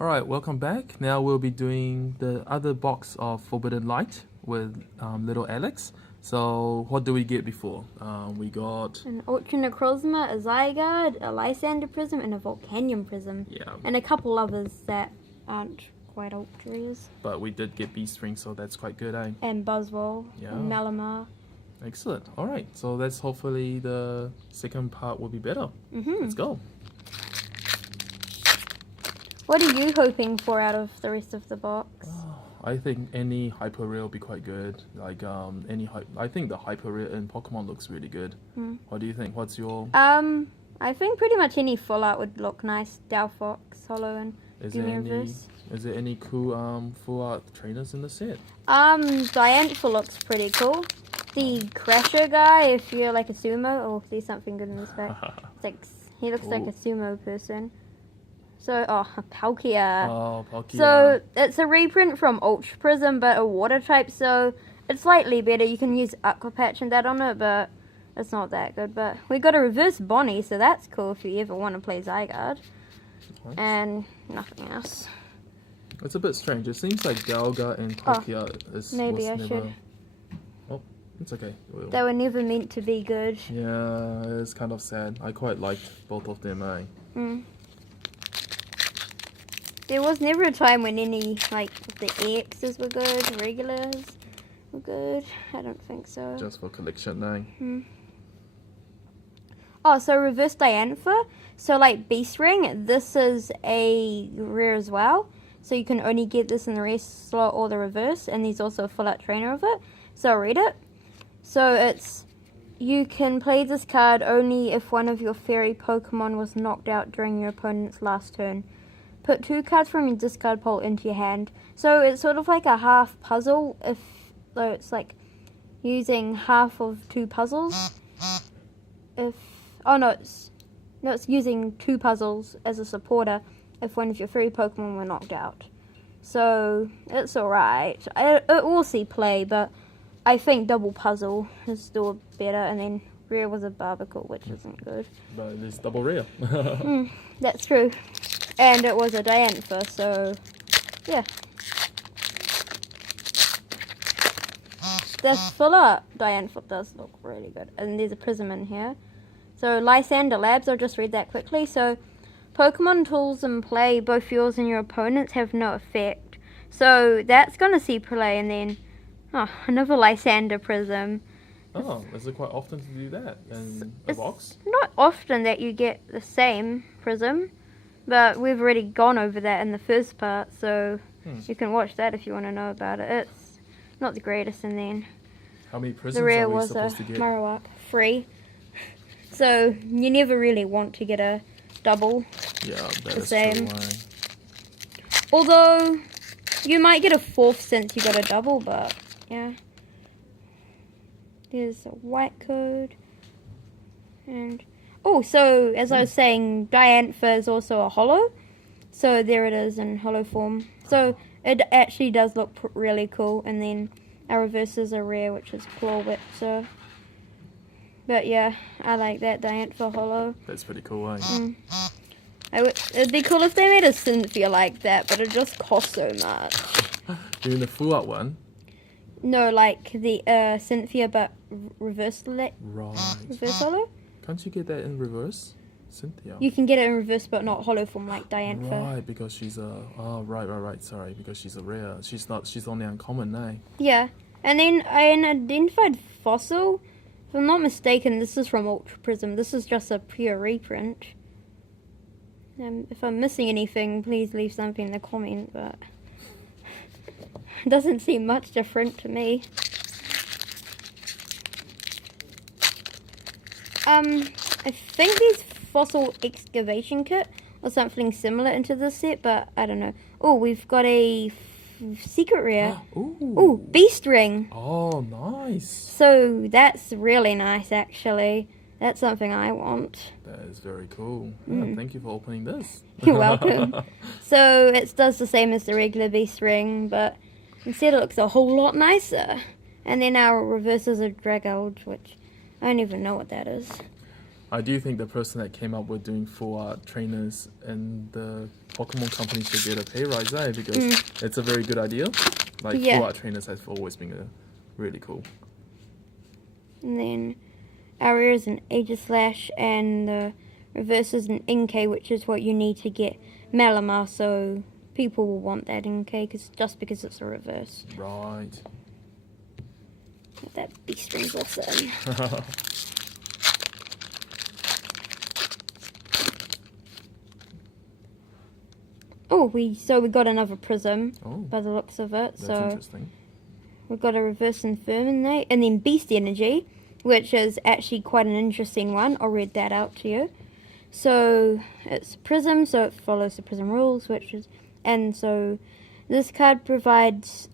Alright, welcome back. Now we'll be doing the other box of Forbidden Light with little Alex. So what do we get before? We got... An Ultra Necrozma, a Zygarde, a Lysander Prism, and a Volcanion Prism. Yeah. And a couple others that aren't quite Ultras. But we did get Beastring, so that's quite good, eh? And Buzzwole, Yeah. and Malamar. Excellent. Alright, so that's hopefully the second part will be better. Let's go. What are you hoping for out of the rest of the box? I think any Hyper Rare will be quite good. Like I think the Hyper Rare in Pokemon looks really good. What do you think? What's your... I think pretty much any full art would look nice. Delphox, Holo, and Is there Reverse. any cool full art trainers in the set? Diantha looks pretty cool. The Crasher guy, if you're like a sumo, oh, there's something good in this back. It's like, he looks like a sumo person. So, Palkia. Oh, Palkia. So, it's a reprint from Ultra Prism, but a water type, so it's slightly better. You can use Aqua Patch and that on it, but it's not that good. But we got a reverse Bonnie, so that's cool if you ever want to play Zygarde. Nice. And nothing else. It's a bit strange. It seems like Galga and Palkia was never... Oh, it's okay. They were never meant to be good. Yeah, it's kind of sad. I quite liked both of them, eh? There was never a time when any, like, the EXs were good, regulars were good. I don't think so. Just for collection, eh? Oh, so reverse Diantha. So, like, Beast Ring, this is a rare as well. So you can only get this in the rare slot or the reverse. And there's also a full-out trainer of it. So I'll read it. So it's, you can play this card only if one of your fairy Pokemon was knocked out during your opponent's last turn. Put 2 cards from your discard pile into your hand. So it's sort of like a half puzzle, though it's like using half of 2 puzzles. It's using 2 puzzles as a supporter if one of your fairy Pokemon were knocked out. So it's alright. It will see play, but I think double puzzle is still better. And then rare was a Barbicle, which isn't good. But it's double rare. That's true. And it was a Diantha, so yeah. The full art Diantha does look really good. And there's a Prism in here. So Lysander Labs, I'll just read that quickly. So Pokemon tools in play, both yours and your opponent's, have no effect. So that's going to see play, and then another Lysander Prism. Oh, is it quite often to do that in a box? Not often that you get the same Prism. But we've already gone over that in the first part, so you can watch that if you want to know about it. It's not the greatest, and then how many prisms the rare are we was supposed to get? Marowak, 3. So you never really want to get a double. Yeah, that the is same. true. Although you might get a 4th since you got a double, but yeah. There's a white code, and oh, so as I was saying, Diantha is also a holo. So there it is in holo form. So it actually does look really cool. And then our reverses are rare, which is Claw Whip. So, but yeah, I like that Diantha holo. That's pretty cool, eh? It'd be cool if they made a Cynthia like that, but it just costs so much. You mean the full art one? No, like the Cynthia, but reverse Right. holo. Can't you get that in reverse? Cynthia. You can get it in reverse, but not holo form like Diantha. Right, because she's a... Oh, right. Sorry, because she's a rare. She's only uncommon, eh? Yeah. And then an identified fossil. If I'm not mistaken, this is from Ultra Prism. This is just a pure reprint. If I'm missing anything, please leave something in the comment, but... it doesn't seem much different to me. I think there's Fossil Excavation Kit or something similar into this set, but I don't know. Oh, we've got a secret rare. Ooh, Beast Ring. Oh, nice. So that's really nice, actually. That's something I want. That is very cool. Yeah, thank you for opening this. You're welcome. So it does the same as the regular Beast Ring, but instead it looks a whole lot nicer. And then our reverses are Dragolge, which I don't even know what that is. I do think the person that came up with doing full art trainers and the Pokemon company should get a pay rise, because it's a very good idea. Like Yeah. full art trainers has always been really cool. And then our rare is an Aegislash, and the reverse is an Inkay, which is what you need to get Malamar, so people will want that Inkay just because it's a reverse. Right. Get that beast ring boss in. Oh, we got another prism Oh, by the looks of it. that's So interesting. we've got a reverse Infernate, and then Beast Energy, which is actually quite an interesting one. I'll read that out to you. So it's Prism, so it follows the Prism rules, and so this card provides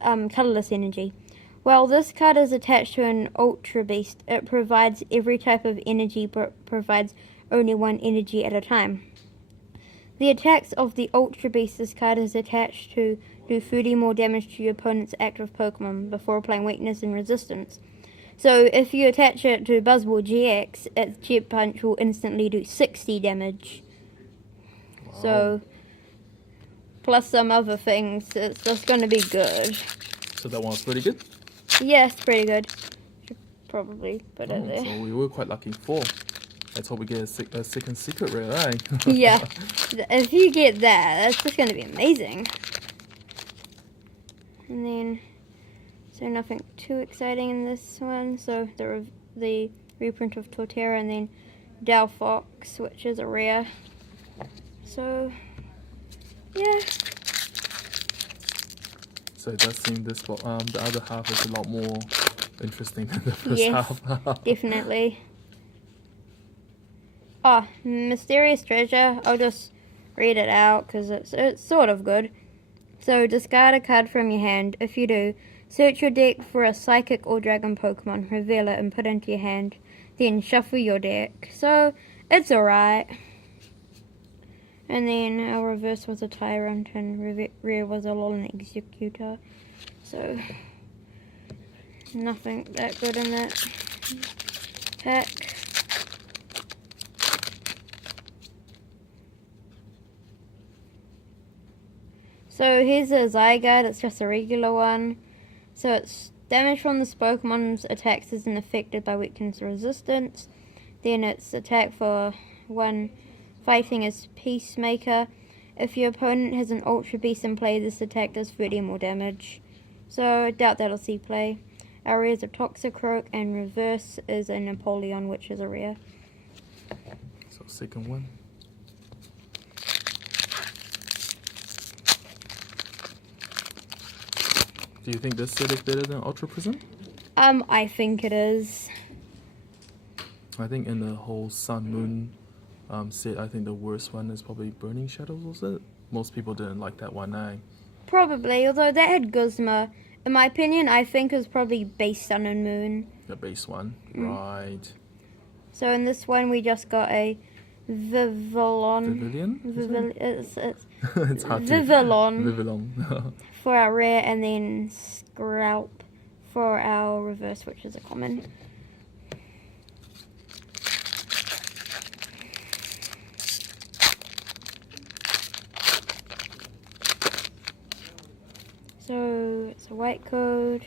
colorless energy. While this card is attached to an Ultra Beast, it provides every type of energy, but provides only one energy at a time. The attacks of the Ultra Beast this card is attached to do 30 more damage to your opponent's active Pokemon before applying weakness and resistance. So if you attach it to Buzzwole GX, its Jet Punch will instantly do 60 damage. Wow. So, plus some other things, it's just going to be good. So that one's pretty good. Yes, pretty good. Should probably put it Oh, there. so we were quite lucky. 4. Let's hope we get a second secret rare, eh? Yeah, if you get that, that's just going to be amazing. And then, so nothing too exciting in this one. So the reprint of Torterra, and then Delphox, which is a rare. So, yeah. So it does seem the other half is a lot more interesting than the first Yes, half. definitely. Oh, Mysterious Treasure. I'll just read it out because it's sort of good. So discard a card from your hand. If you do, search your deck for a Psychic or Dragon Pokemon, reveal it and put it into your hand. Then shuffle your deck. So it's alright. And then our reverse was a Tyrant and rare was a Alolan Executor. So nothing that good in that pack. So here's a Zygarde, it's just a regular one. So it's damage from this Pokemon's attacks isn't affected by weakness or resistance. Then its attack for 1 fighting is Peacemaker. If your opponent has an Ultra Beast in play, this attack does 30 more damage. So I doubt that'll see play. Our rare is a Toxicroak, and reverse is a Napoleon, which is a rare. So second one. Do you think this set is better than Ultra Prism? I think it is. I think in the whole Sun Moon set, I think the worst one is probably Burning Shadows, was it? Most people didn't like that one, eh? Probably, although that had Guzma. In my opinion, I think it was probably base Sun and Moon. The base one. Right. So in this one, we just got a Vivillon. Vivillon? It's It's hard to... Vivillon Vivillon. for our rare, and then Scralp for our reverse, which is a common. So it's a white code.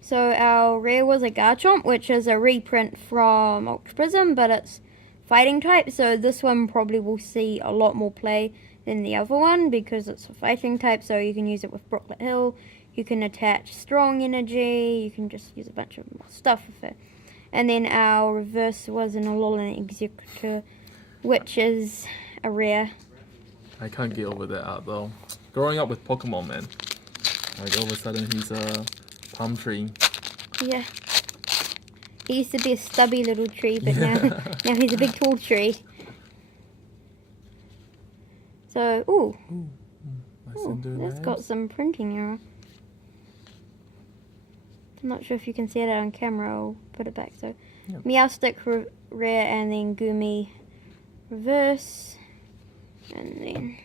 So our rare was a Garchomp, which is a reprint from Ultra Prism, but it's fighting type. So this one probably will see a lot more play than the other one because it's a fighting type. So you can use it with Brooklet Hill. You can attach strong energy. You can just use a bunch of stuff with it. And then our reverse was an Alolan Executor, which is a rare. I can't get over that art though. Growing up with Pokemon, man. Like all of a sudden he's a palm tree. Yeah. He used to be a stubby little tree, but now he's a big tall tree. So, ooh, that's got some printing error. I'm not sure if you can see it on camera. I'll put it back. So, Yeah. Meowstic rare, and then Gumi reverse, and then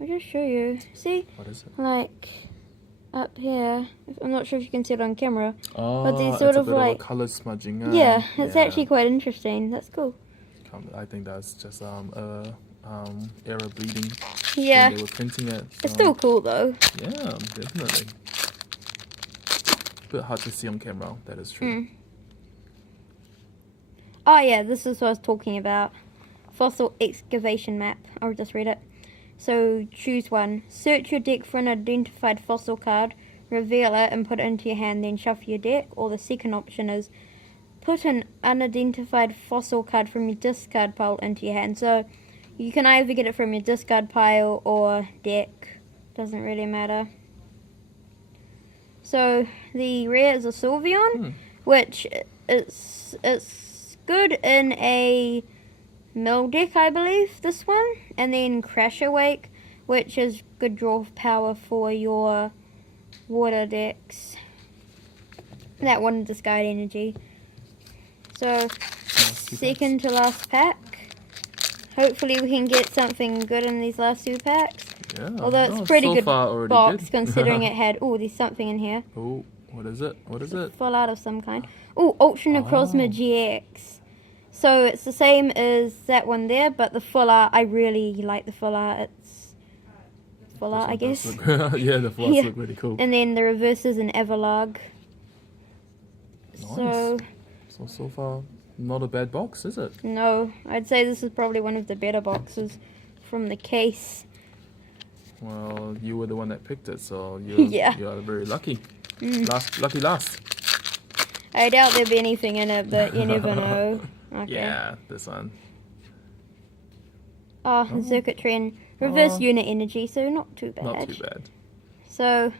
I'll just show you. See, What is it? like up here. I'm not sure if you can see it on camera. Oh, But these it's sort a of bit like- of a color smudging. Yeah, it's actually quite interesting. That's cool. I think that's just error bleeding Yeah, when they were printing it. it's so- still cool though. Yeah, definitely. Bit hard to see on camera. That is true. Mm. Oh yeah, this is what I was talking about. Fossil excavation map. I'll just read it. So choose one. Search your deck for an identified fossil card, reveal it and put it into your hand, then shuffle your deck. Or the second option is put an unidentified fossil card from your discard pile into your hand. So you can either get it from your discard pile or deck. Doesn't really matter. So the rare is a Sylveon, which it's good in a mill deck, I believe, this one. And then Crash Awake, which is good draw power for your water decks. That one Discard Energy. So second to last pack. Hopefully we can get something good in these last two packs. Yeah. Although it's Oh, pretty so good far already box good. considering it had, oh, there's something in here. Oh, what is it? What is it? Fallout of some kind. Oh, Ultra Necrozma Oh. GX. So it's the same as that one there, but the full art, I really like the full art. It's full art, I guess. Yeah, the flaws Yeah. look really cool. And then the reverse is an Everlog. So, So far, not a bad box, is it? no, I'd say this is probably one of the better boxes from the case. Well, you were the one that picked it, so you Yeah. you are very lucky. Mm. Last. I doubt there'll be anything in it, but you never know. Okay. Yeah, this one. Oh, Oh. Circuit Trend. Reverse Oh. unit energy, so not too bad. Not too bad. So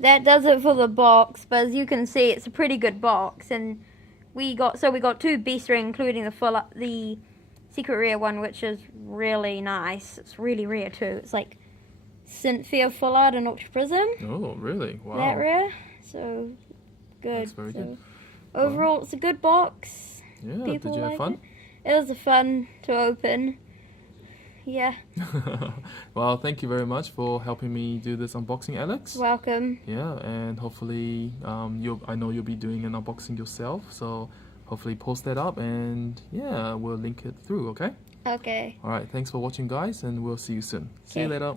that does it for the box, but as you can see, it's a pretty good box, and we got two beast ring, including the secret rare one, which is really nice. It's really rare too. It's like Cynthia Full Art and Ultra Prism. Oh, really? Wow. That rare, so good. That's very So good. overall, it's a good box. Yeah, People did you have like fun? It was fun to open. Yeah, Well, thank you very much for helping me do this unboxing, Alex. welcome. Yeah, and hopefully, I know you'll be doing an unboxing yourself, so hopefully post that up, and yeah, we'll link it through. Okay. Okay. All right. Thanks for watching, guys, and we'll see you soon. See you Okay. later.